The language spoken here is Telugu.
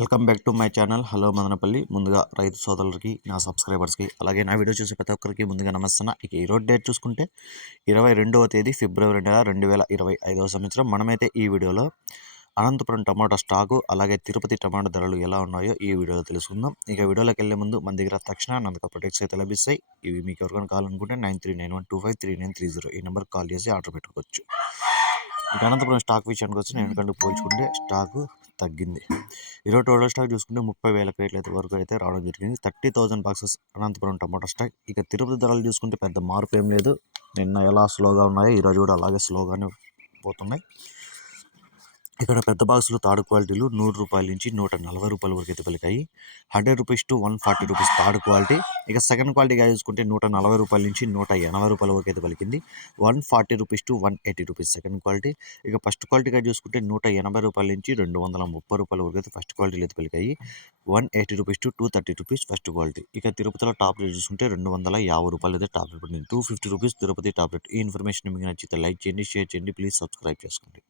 Welcome back to my channel. Hello Madanapalle. ముందుగా రైతు సోదరులకి నా సబ్స్క్రైబర్స్కి అలాగే నా వీడియో చూసే ప్రతి ఒక్కరికి ముందుగా నమస్తున్నా ఇక ఈరోజు డేట్ చూసుకుంటే ఇరవై రెండవ తేదీ ఫిబ్రవరి నెల రెండు వేల ఇరవై ఐదవ సంవత్సరం. మనమైతే ఈ వీడియోలో అనంతపురం టమాటా స్టాకు అలాగే తిరుపతి టమాటా ధరలు ఎలా ఉన్నాయో ఈ వీడియోలో తెలుసుకుందాం. ఇక వీడియోలోకి వెళ్ళే ముందు మన దగ్గర తక్షణ నందక ప్రొడక్ట్స్ అయితే లభిస్తాయి. ఇవి మీకు ఎవరికైనా కావాలనుకుంటే nine three nine one two five three nine three zero ఈ నెంబర్కి కాల్ చేసి ఆర్డర్ పెట్టుకోవచ్చు. ఇక అనంతపురం స్టాక్ విషయానికి వచ్చి నేను ఎందుకంటే పోల్చుకుంటే స్టాకు తగ్గింది. ఈరోజు టోటల్ స్టాక్ చూసుకుంటే ముప్పై వేల క్రేట్ల అయితే వరకు అయితే రావడం జరిగింది. Thirty thousand boxes Anantapur tomato stock. ఇక తిరుపతి ధరలు చూసుకుంటే పెద్ద మార్పు ఏం లేదు. నిన్న ఎలా స్లోగా ఉన్నాయో ఈరోజు కూడా అలాగే స్లోగానే పోతున్నాయి. ఇక్కడ పెద్ద బాక్సులు తాడు క్వాలిటీలు నూరు రూపాయల నుంచి నూట నలభై రూపాయల వరకు అయితే పలికాయి. Hundred rupees to one forty rupees third quality. ఇక సెకండ్ క్వాలిటీగా చూసుకుంటే నూట నలభై రూపాయల నుంచి నూట ఎనభై రూపాయల వరకు అయితే పలికింది. One forty rupees to one eighty rupees second quality. ఇక ఫస్ట్ క్వాలిటీగా చూసుకుంటే నూట ఎనభై రూపాయల నుంచి రెండు వందల ముప్పై రూపాయల వరకు అయితే ఫస్ట్ క్వాలిటీలు అయితే పలికాయి. One eighty rupees to two thirty rupees first quality. ఇక తిరుపతిలో టాప్ రేట్ చూసుకుంటే రెండు వందల యాభై రూపాయలు అయితే టాప్ రేట్ పడింది. Two fifty rupees Tirupati top rate. ఈ ఇన్ఫర్మేషన్ మీకు నచ్చితే లైక్ చేయండి షేర్ చేయండి ప్లీజ్ సబ్స్క్రైబ్ చేసుకోండి.